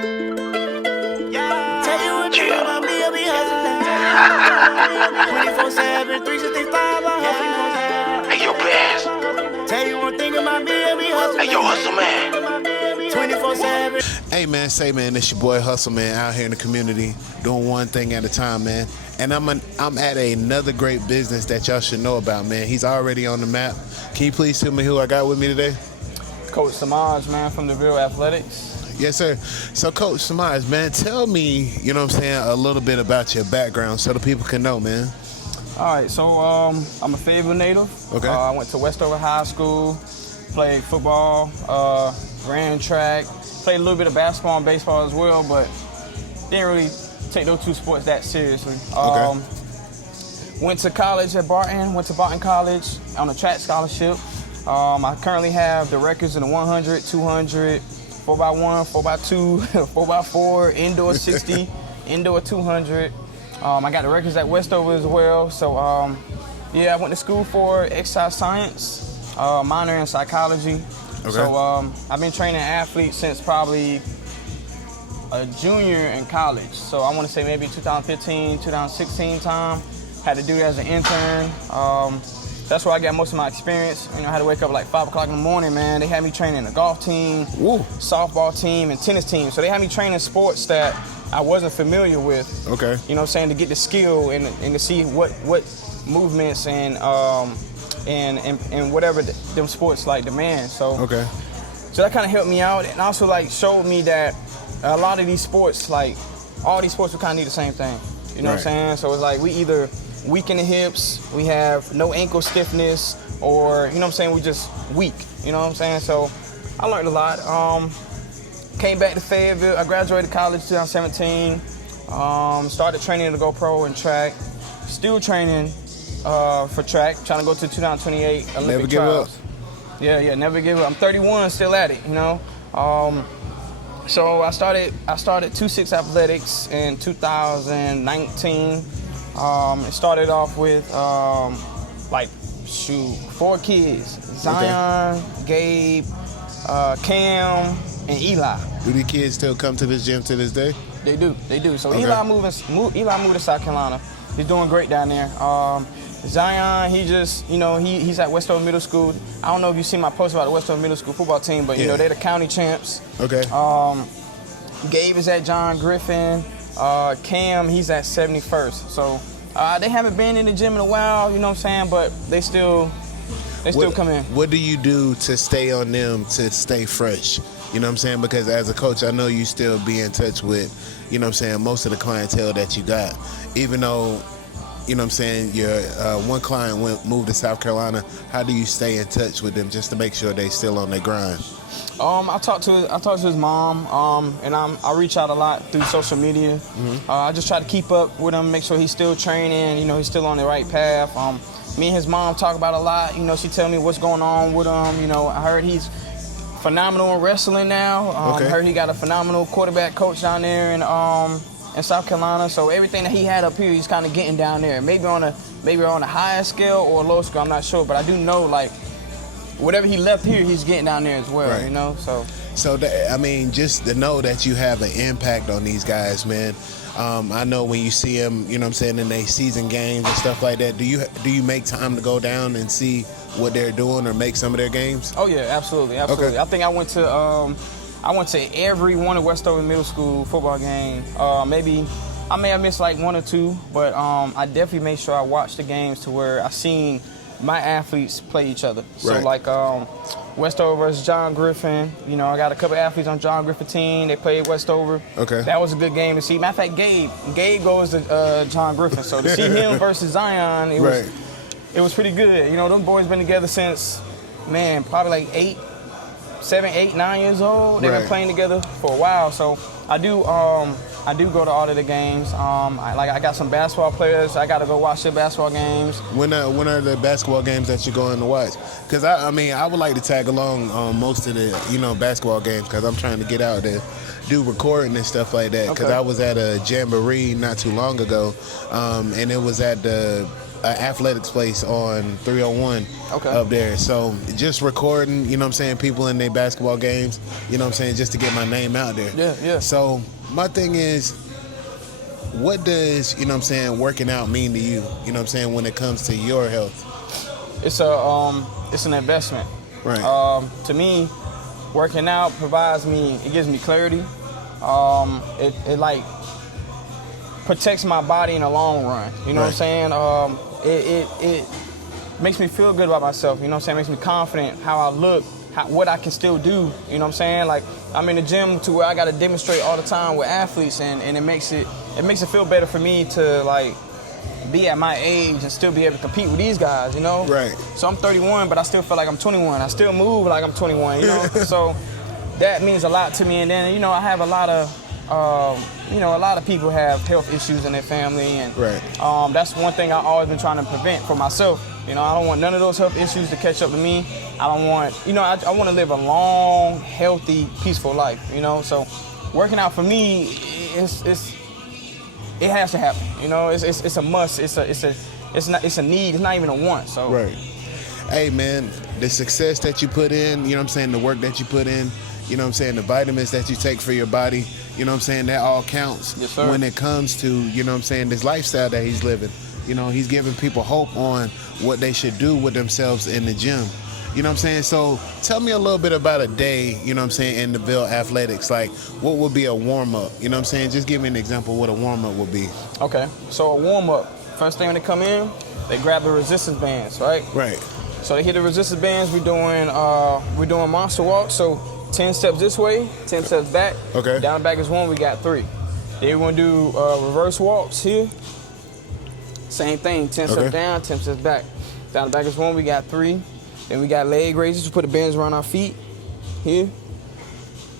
Tell you what you about me, I'll be hustling. 24/7, 365, I'm hustling. Hey, yo, Bass. Tell you one thing about me, I'll be hustling. Hey, yo, Hustle Man. 24/7. Hey man, it's your boy Hustle Man out here in the community doing one thing at a time, man. And I'm at another great business that y'all should know about, man. He's already on the map. Can you please tell me who I got with me today? Coach Semaj, man, from DaVilleAthletics. Yes, sir. So Coach Semaj, man, tell me, you know what I'm saying, a little bit about your background so the people can know, man. All right, so I'm a Fayetteville native. Okay. I went to Westover High School, played football, ran track, played a little bit of basketball and baseball as well, but didn't really take those two sports that seriously. Okay. Went to college at Barton, went to Barton College on a track scholarship. I currently have the records in the 100, 200, 4x1, 4x2, 4x4, indoor 60, indoor 200. I got the records at Westover as well. So, yeah, I went to school for exercise science, minor in psychology. Okay. So, I've been training athletes since probably a junior in college. So, I want to say maybe 2015, 2016 time. Had to do that as an intern. That's where I got most of my experience. You know, I had to wake up like 5 o'clock in the morning, man. They had me training a golf team, softball team, and tennis team. So they had me training sports that I wasn't familiar with. Okay. You know what I'm saying? To get the skill and to see what movements and whatever them sports like demand. So Okay. so that kind of helped me out, and also like showed me that a lot of these sports, like all these sports, we kind of need the same thing. You know what I'm saying? So it's like we either weak in the hips, we have no ankle stiffness, or you know what I'm saying, we just weak. You know what I'm saying? So I learned a lot. Came back to Fayetteville. I graduated college in 2017. Started training to go pro in track. Still training for track, trying to go to 2028 Olympic Never give trials. up. Yeah, never give up. I'm 31, still at it, you know. So I started 2-6 Athletics in 2019. It started off with 4 kids: Zion, Gabe, Cam, and Eli. Do the kids still come to this gym to this day? They do. So Okay. Eli moved to South Carolina. He's doing great down there. Zion, he just, you know, he's at Westover Middle School. I don't know if you've seen my post about the Westover Middle School football team, but you know, they're the county champs. Okay. Gabe is at John Griffin. Cam, he's at 71st. So they haven't been in the gym in a while, you know what I'm saying, but they still come in. What do you do to stay on them to stay fresh? You know what I'm saying? Because as a coach, I know you still be in touch with, you know what I'm saying, most of the clientele that you got. Even though, you know what I'm saying, your one client moved to South Carolina, how do you stay in touch with them just to make sure they still on their grind? I talked to his mom, and I reach out a lot through social media. I just try to keep up with him, make sure he's still training, you know, he's still on the right path. Me and his mom talk about a lot. You know, she tell me what's going on with him. You know, I heard he's phenomenal in wrestling now. I heard he got a phenomenal quarterback coach down there in South Carolina. So everything that he had up here, he's kind of getting down there. Maybe on a higher scale or a low scale, I'm not sure, but I do know like whatever he left here, he's getting down there as well. Right. You know, so. I mean, just to know that you have an impact on these guys, man. I know when you see them, you know what I'm saying, in their season games and stuff like that, do you make time to go down and see what they're doing or make some of their games? Oh yeah, absolutely. Okay. I think I went to every one of Westover Middle School football game. Maybe I may have missed like 1 or 2, but I definitely made sure I watched the games to where I seen my athletes play each other. So Right. like Westover versus John Griffin. You know, I got a couple athletes on John Griffin team. They played Westover. Okay. That was a good game to see. Matter of fact, Gabe goes to John Griffin. So to see him versus Zion, it was pretty good. You know, them boys been together since, man, probably like 7, 8, 9 years old. They've been playing together for a while. So I do go to all of the games. I got some basketball players. I got to go watch their basketball games. When are the basketball games that you're going to watch? Because I mean, I would like to tag along on most of the, you know, basketball games because I'm trying to get out there, do recording and stuff like that. Because I was at a jamboree not too long ago, and it was at the an athletics place on 301 up there. So just recording, you know what I'm saying, people in their basketball games, you know what I'm saying, just to get my name out there. Yeah. So my thing is, what does, you know what I'm saying, working out mean to you, you know what I'm saying, when it comes to your health? It's an investment. Right. To me, working out it gives me clarity. It like protects my body in the long run. You know what I'm saying? It makes me feel good about myself. You know what I'm saying? It makes me confident how I look, what I can still do. You know what I'm saying? Like, I'm in the gym to where I got to demonstrate all the time with athletes, and it makes it feel better for me to like be at my age and still be able to compete with these guys, you know? Right. So I'm 31, but I still feel like I'm 21. I still move like I'm 21, you know? So that means a lot to me. And then, you know, I have a lot of people have health issues in their family, and that's one thing I've always been trying to prevent for myself. You know, I don't want none of those health issues to catch up to me. I don't want, you know, I want to live a long, healthy, peaceful life, you know? So working out for me, it has to happen. You know, it's a must. It's a need. It's not even a want. So right. Hey man, the success that you put in, you know what I'm saying, the work that you put in, you know what I'm saying, the vitamins that you take for your body, you know what I'm saying, that all counts. Yes, sir. When it comes to, you know what I'm saying, this lifestyle that he's living. You know, he's giving people hope on what they should do with themselves in the gym. You know what I'm saying? So tell me a little bit about a day, you know what I'm saying, in DaVille Athletics. Like, what would be a warm-up? You know what I'm saying? Just give me an example of what a warm-up would be. Okay, so a warm-up, first thing when they come in, they grab the resistance bands, right? Right. So they hit the resistance bands, we're doing monster walks, so 10 steps this way, 10 steps back. Okay. Down and back is 1, we got 3. Then we're gonna do reverse walks here. Same thing, 10 steps down, 10 steps back. Down and back is 1, we got 3. Then we got leg raises. We put the bands around our feet here.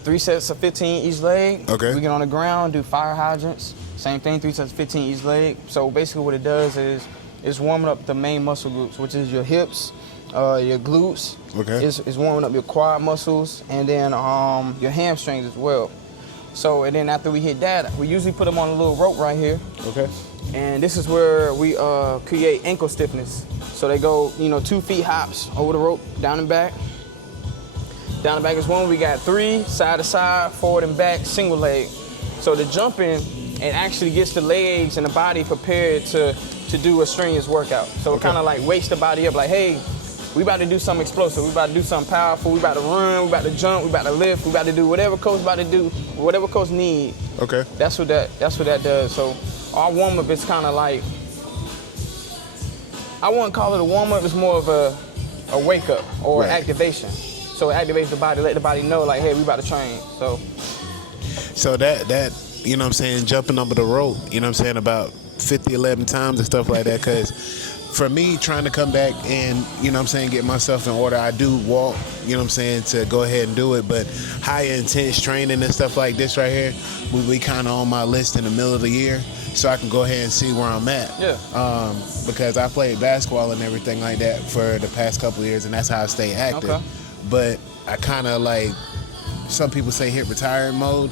3 sets of 15 each leg. Okay. We get on the ground, do fire hydrants. Same thing, 3 sets of 15 each leg. So basically what it does is it's warming up the main muscle groups, which is your hips, your glutes. Okay. It's warming up your quad muscles, and then your hamstrings as well. So, and then after we hit that, we usually put them on a little rope right here. Okay. And this is where we create ankle stiffness. So they go, you know, 2 feet hops over the rope, down and back. Down and back is 1. We got 3, side to side, forward and back, single leg. So the jumping, it actually gets the legs and the body prepared to do a strenuous workout. So it kind of like wakes the body up, like, hey, we about to do something explosive. We about to do something powerful. We about to run. We about to jump. We about to lift. We about to do whatever coach about to do, whatever coach need. Okay. That's what that does. So our warm up is kind of like, I wouldn't call it a warm up. It's more of a wake up or activation. So it activates the body, let the body know, like, hey, we about to train. So that you know what I'm saying, jumping over the rope, you know what I'm saying, about 50, 11 times and stuff like that, because for me, trying to come back and, you know what I'm saying, get myself in order, I do walk, you know what I'm saying, to go ahead and do it, but high intense training and stuff like this right here will be kind of on my list in the middle of the year, so I can go ahead and see where I'm at. Yeah. Because I played basketball and everything like that for the past couple of years, and that's how I stay active. Okay. But I kind of like, some people say hit retired mode,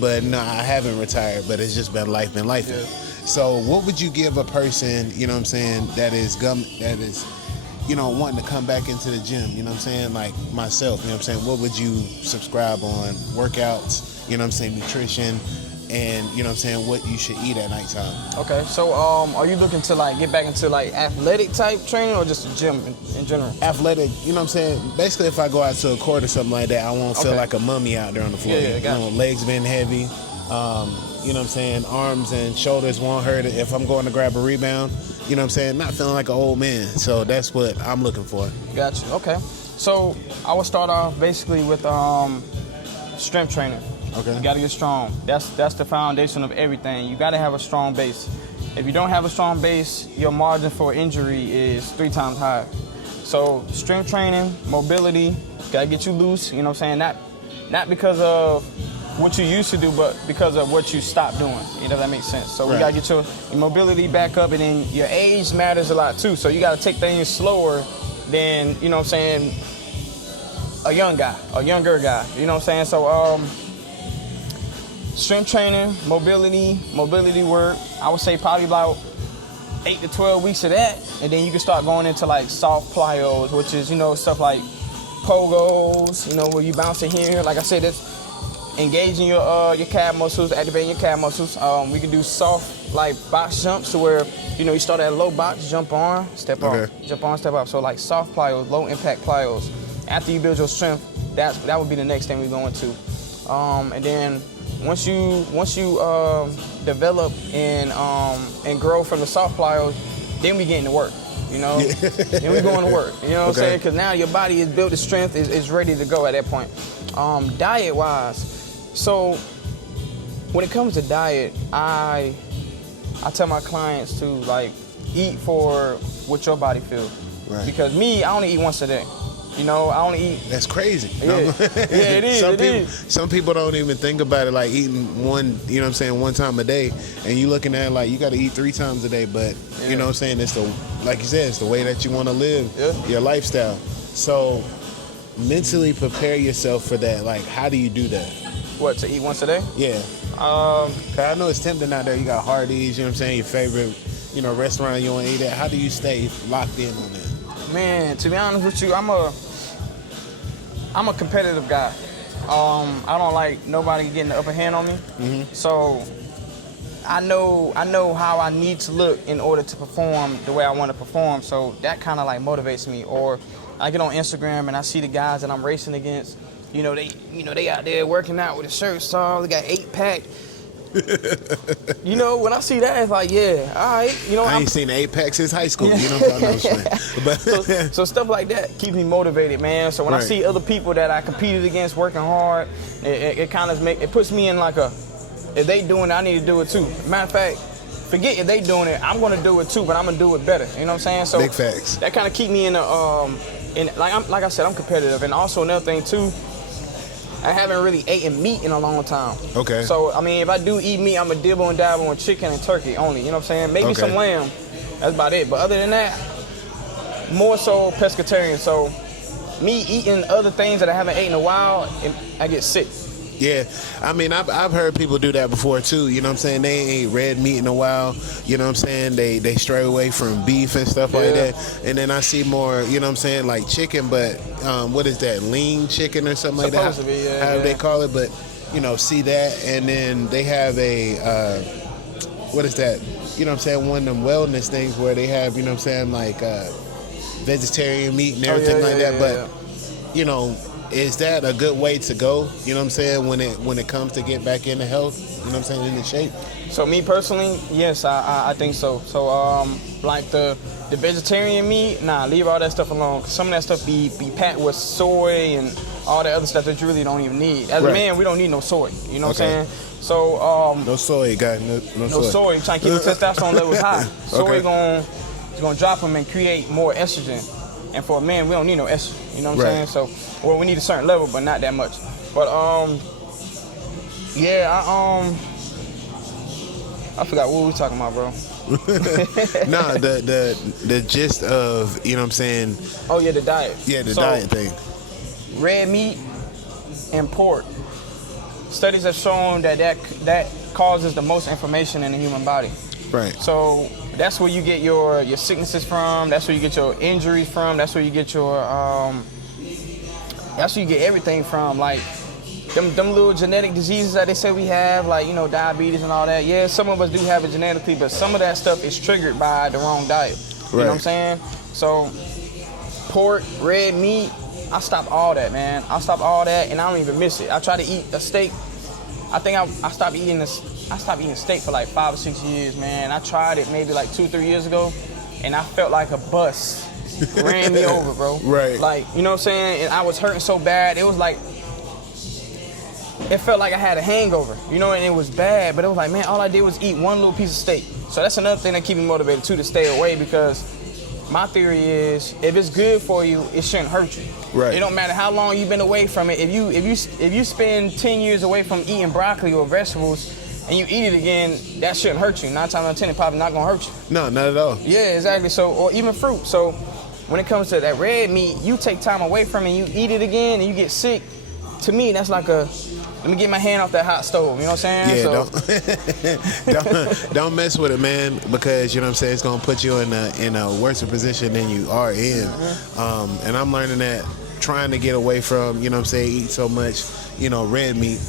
but no, I haven't retired, but it's just been life. Yeah. So what would you give a person, you know what I'm saying, that is, you know, wanting to come back into the gym, you know what I'm saying, like myself, you know what I'm saying, what would you subscribe on? Workouts, you know what I'm saying, nutrition, and, you know what I'm saying, what you should eat at nighttime. Okay, so are you looking to like get back into like athletic type training or just gym in general? Athletic, you know what I'm saying, basically if I go out to a court or something like that, I won't feel like a mummy out there on the floor. Yeah, got you know, legs being heavy, you know what I'm saying, arms and shoulders won't hurt if I'm going to grab a rebound, you know what I'm saying, not feeling like an old man. So that's what I'm looking for. Gotcha, okay. So I would start off basically with strength training. Okay. You gotta get strong. That's the foundation of everything. You gotta have a strong base. If you don't have a strong base, your margin for injury is 3 times higher. So strength training, mobility, gotta get you loose, you know what I'm saying? Not because of what you used to do, but because of what you stopped doing. You know, that makes sense. So we gotta get your mobility back up, and then your age matters a lot too. So you gotta take things slower than, you know what I'm saying, a young guy, a younger guy. You know what I'm saying? So strength training, mobility work, I would say probably about 8 to 12 weeks of that, and then you can start going into like soft plyos, which is, you know, stuff like pogos, you know, where you bouncing here. Like I said, that's engaging your calf muscles, activating your calf muscles. We can do soft like box jumps to where, you know, you start at a low box, jump on, step off, jump on, step off. So like soft plyos, low impact plyos. After you build your strength, that would be the next thing we go into. And then once you develop and grow from the soft plyos, then we get into work. You know, then we going to work. You know what I'm saying? Because now your body is built to strength, is ready to go at that point. Diet wise, so when it comes to diet, I tell my clients to like eat for what your body feels. Right. Because me, I only eat once a day. You know, I only eat. That's crazy. Yeah, yeah, it is. Some people don't even think about it like eating one, you know what I'm saying, one time a day. And you looking at it like you got to eat 3 times a day. But, you know what I'm saying, it's the, like you said, it's the way that you want to live your lifestyle. So mentally prepare yourself for that. Like, how do you do that? What, to eat once a day? Yeah. 'Cause I know it's tempting out there. You got Hardee's, you know what I'm saying, your favorite, you know, restaurant you want to eat at. How do you stay locked in on that? Man, to be honest with you, I'm a competitive guy. I don't like nobody getting the upper hand on me. Mm-hmm. So I know how I need to look in order to perform the way I want to perform. So that kind of like motivates me. Or I get on Instagram and I see the guys that I'm racing against. You know, they out there working out with a shirt off. They got 8-pack. You know, when I see that, it's like, yeah, all right. You know, I ain't seen 8-pack since high school. You know what I'm saying? But so stuff like that keeps me motivated, man. So when I see other people that I competed against working hard, it kind of puts me in like if they doing it, I need to do it too. Matter of fact, forget if they doing it, I'm gonna do it too, but I'm gonna do it better. You know what I'm saying? So big facts. That kind of keep me in like I said, I'm competitive, and also another thing too. I haven't really eaten meat in a long time. Okay. So, I mean, if I do eat meat, I'm a dibble and dabble on chicken and turkey only. You know what I'm saying? Maybe some lamb. That's about it. But other than that, more so pescatarian. So, me eating other things that I haven't eaten in a while, I get sick. Yeah, I mean, I've heard people do that before too. You know what I'm saying? They ain't red meat in a while. You know what I'm saying? They stray away from beef and stuff like that. And then I see more, you know what I'm saying, like chicken, but what is that? Lean chicken or something like that? Supposed to be, how they call it? But you know, see that, and then they have a what is that? You know what I'm saying? One of them wellness things where they have, you know what I'm saying, like vegetarian meat and everything like that. But you know. Is that a good way to go? You know what I'm saying, when it comes to get back into health? You know what I'm saying, into shape? So me personally, yes, I think so. So like the vegetarian meat, nah, leave all that stuff alone. Some of that stuff be packed with soy and all that other stuff that you really don't even need. As a man, we don't need no soy. You know what I'm saying? So no soy, guys. No soy. Trying to keep the testosterone levels high. Soy gonna drop them and create more estrogen. And for a man, we don't need no estrogen. You know what I'm saying? So, well, we need a certain level, but not that much. But yeah, I forgot what we were talking about, bro. Nah, the gist of, you know what I'm saying? Oh yeah, the diet. Yeah, the diet thing. Red meat and pork. Studies have shown that causes the most inflammation in the human body. Right. So that's where you get your sicknesses from. That's where you get your injuries from. That's where you get your that's where you get everything from. Like them little genetic diseases that they say we have, like, you know, diabetes and all that. Yeah, some of us do have it genetically, but some of that stuff is triggered by the wrong diet. You know what I'm saying? So pork, red meat, I stopped all that, man. I stopped all that, and I don't even miss it. I try to eat a steak. I think I stopped eating steak for like 5 or 6 years, man. I tried it maybe like 2 or 3 years ago, and I felt like a bus ran me over, bro. Right. Like, you know what I'm saying? And I was hurting so bad. It was like, it felt like I had a hangover, you know, and it was bad. But it was like, man, all I did was eat one little piece of steak. So that's another thing that keeps me motivated too, to stay away, because my theory is, if it's good for you, it shouldn't hurt you. Right. It don't matter how long you've been away from it. If you spend 10 years away from eating broccoli or vegetables, and you eat it again, that shouldn't hurt you. 9 times out of 10, it probably not gonna hurt you. No, not at all. Yeah, exactly. So, or even fruit. So, when it comes to that red meat, you take time away from it, you eat it again, and you get sick. To me, that's like a let me get my hand off that hot stove. You know what I'm saying? Yeah, don't mess with it, man, because you know what I'm saying, it's gonna put you in a worse position than you are in. And I'm learning that, trying to get away from, you know what I'm saying, eat so much, you know, red meat,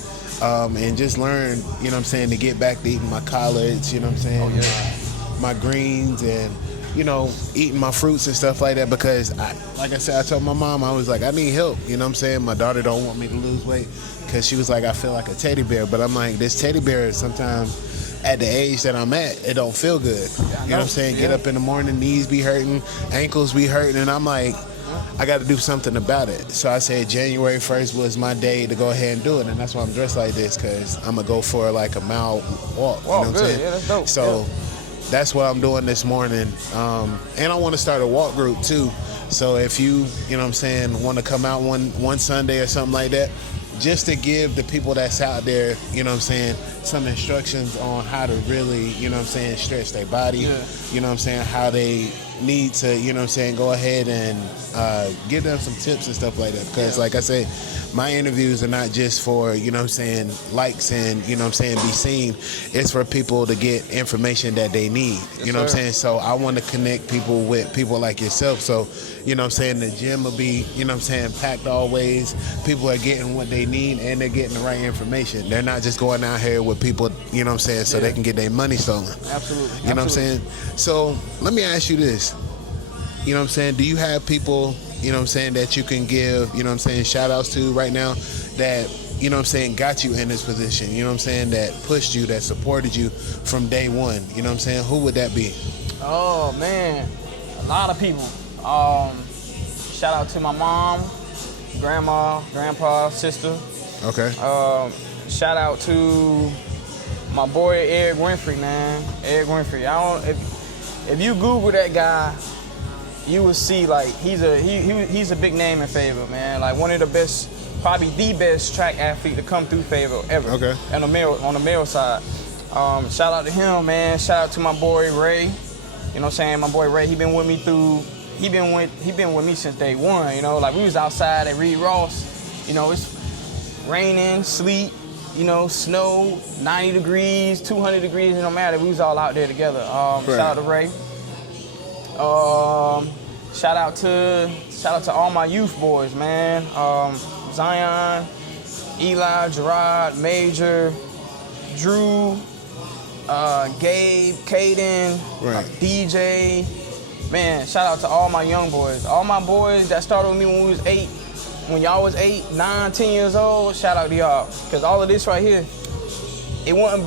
and just learn, you know what I'm saying, to get back to eating my collards, you know what I'm saying, my greens, and you know, eating my fruits and stuff like that, because like I said, I told my mom, I was like, I need help, you know what I'm saying? My daughter don't want me to lose weight because she was like, I feel like a teddy bear, but I'm like, this teddy bear sometimes at the age that I'm at, it don't feel good. You know what I'm saying? Get up in the morning, knees be hurting, ankles be hurting, and I'm like, I got to do something about it. So I said January 1st was my day to go ahead and do it, and that's why I'm dressed like this, because I'm going to go for like a mile walk. You know what I'm saying? Yeah, that's dope. So that's what I'm doing this morning. And I want to start a walk group too. So if you know what I'm saying, want to come out one Sunday or something like that, just to give the people that's out there, you know what I'm saying, some instructions on how to really, you know what I'm saying, stretch their body, you know what I'm saying, how they need to, you know what I'm saying, go ahead and give them some tips and stuff like that. Because like I say, my interviews are not just for, you know what I'm saying, likes and, you know what I'm saying, be seen. It's for people to get information that they need. You know what I'm saying? So I want to connect people with people like yourself. So, you know what I'm saying, the gym will be, you know what I'm saying, packed always. People are getting what they need and they're getting the right information. They're not just going out here with people, you know what I'm saying, so they can get their money stolen. Absolutely. You know what I'm saying? So let me ask you this. You know what I'm saying? Do you have people, you know what I'm saying, that you can give, you know what I'm saying, shout outs to right now that, you know what I'm saying, got you in this position, you know what I'm saying, that pushed you, that supported you from day one? You know what I'm saying? Who would that be? Oh, man. A lot of people. Shout out to my mom, grandma, grandpa, sister. Okay. Shout out to my boy Eric Winfrey, man. Eric Winfrey. If you Google that guy, you will see, like, he's a big name in Fayetteville, man. Like, one of the best, probably the best track athlete to come through Fayetteville ever. Okay. And on the male side. Shout out to him, man. Shout out to my boy Ray. You know what I'm saying? My boy Ray, he been with me since day one, you know. Like, we was outside at Reed Ross. You know, it's raining, sleet, you know, snow, 90 degrees, 200 degrees, it don't matter. We was all out there together. Shout out to Ray. Shout out to all my youth boys, man. Zion, Eli, Gerard, Major, Drew, Gabe, Caden, DJ. Man, shout out to all my young boys. All my boys that started with me when we was 8, when y'all was 8, 9, 10 years old, shout out to y'all. Cause all of this right here, it wouldn't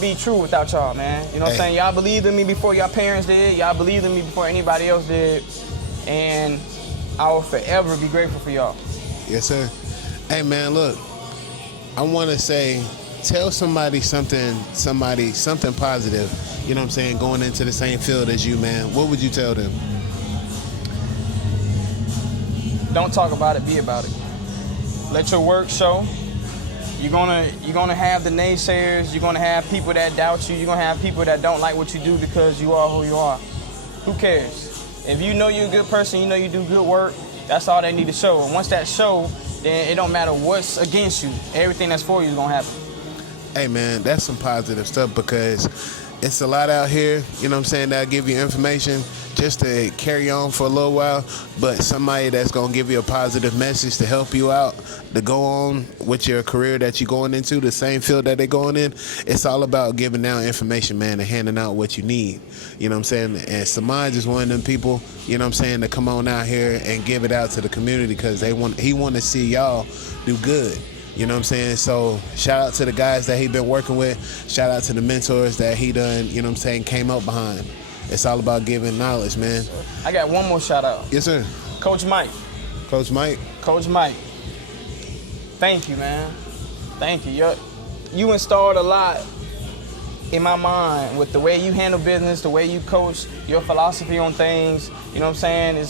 be true without y'all, man. You know what I'm saying? Y'all believed in me before y'all parents did. Y'all believed in me before anybody else did. And I will forever be grateful for y'all. Yes, sir. Hey, man, look, I want to say, tell somebody something positive, you know what I'm saying, going into the same field as you, man. What would you tell them? Don't talk about it, be about it. Let your work show. You're gonna have the naysayers. You're gonna have people that doubt you. You're gonna have people that don't like what you do because you are who you are. Who cares? If you know you're a good person, you know you do good work, that's all they need to show. And once that show, then it don't matter what's against you. Everything that's for you is gonna happen. Hey, man, that's some positive stuff, because it's a lot out here, you know what I'm saying, that'll give you information just to carry on for a little while, but somebody that's going to give you a positive message to help you out, to go on with your career that you're going into, the same field that they're going in. It's all about giving out information, man, and handing out what you need. You know what I'm saying? And Semaj is one of them people, you know what I'm saying, to come on out here and give it out to the community, because he want to see y'all do good. You know what I'm saying? So shout out to the guys that he been working with. Shout out to the mentors that he done, you know what I'm saying, came up behind. It's all about giving knowledge, man. I got one more shout out. Yes, sir. Coach Mike. Coach Mike? Coach Mike. Thank you, man. Thank you. You installed a lot in my mind with the way you handle business, the way you coach, your philosophy on things. You know what I'm saying?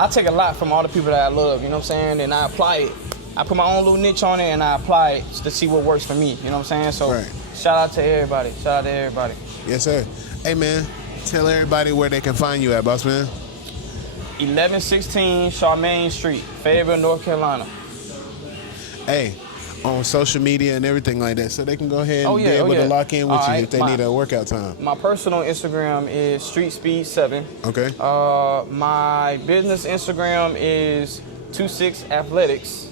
I take a lot from all the people that I love, you know what I'm saying? And I apply it. I put my own little niche on it and I apply it to see what works for me, you know what I'm saying? So shout out to everybody. Shout out to everybody. Yes, sir. Hey, man, tell everybody where they can find you at, boss man. 1116 Charmaine Street, Fayetteville, North Carolina. hey, on social media and everything like that, so they can go ahead and be able to lock in with you if they need a workout time. My personal Instagram is StreetSpeed7. Okay. My business Instagram is 26Athletics,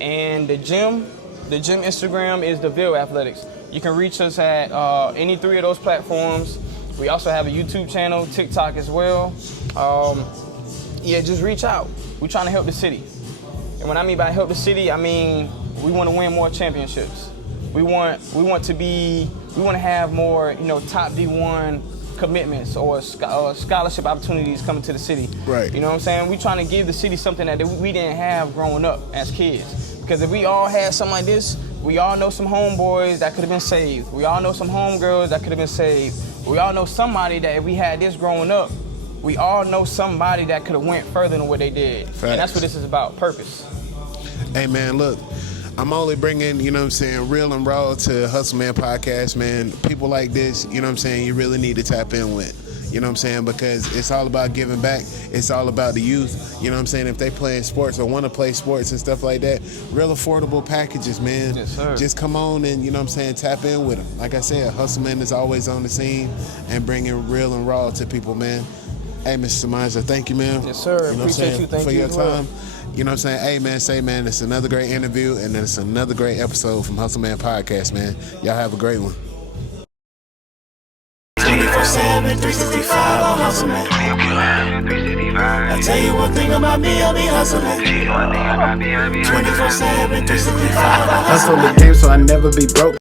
and the gym Instagram is DaVilleAthletics. You can reach us at any 3 of those platforms. We also have a YouTube channel, TikTok as well. Just reach out. We're trying to help the city. And when I mean by help the city, I mean we want to win more championships. We want to have more, top D1 commitments or scholarship opportunities coming to the city. Right. You know what I'm saying? We're trying to give the city something that we didn't have growing up as kids. Because if we all had something like this, we all know some homeboys that could have been saved. We all know some homegirls that could have been saved. We all know somebody that if we had this growing up, we all know somebody that could have went further than what they did. Facts. And that's what this is about, purpose. Hey, man, look, I'm only bringing, real and raw to Hustle Man Podcast, man. People like this, you really need to tap in with. You know what I'm saying? Because it's all about giving back. It's all about the youth. You know what I'm saying? If they playing sports or want to play sports and stuff like that, real affordable packages, man. Yes, sir. Just come on and, tap in with them. Like I said, Hustle Man is always on the scene and bringing real and raw to people, man. Hey, Mr. Semaj, thank you, man. Yes, sir. Appreciate you. Thank for you your as well. time. You know what I'm saying? Hey, man, it's another great interview, and it's another great episode from Hustle Man Podcast, man. Y'all have a great one. 24/7, 365, I'm hustling. I tell you one thing about me, I be hustling. 24/7, 365, I'm hustling. Hustle the game so I never be broke.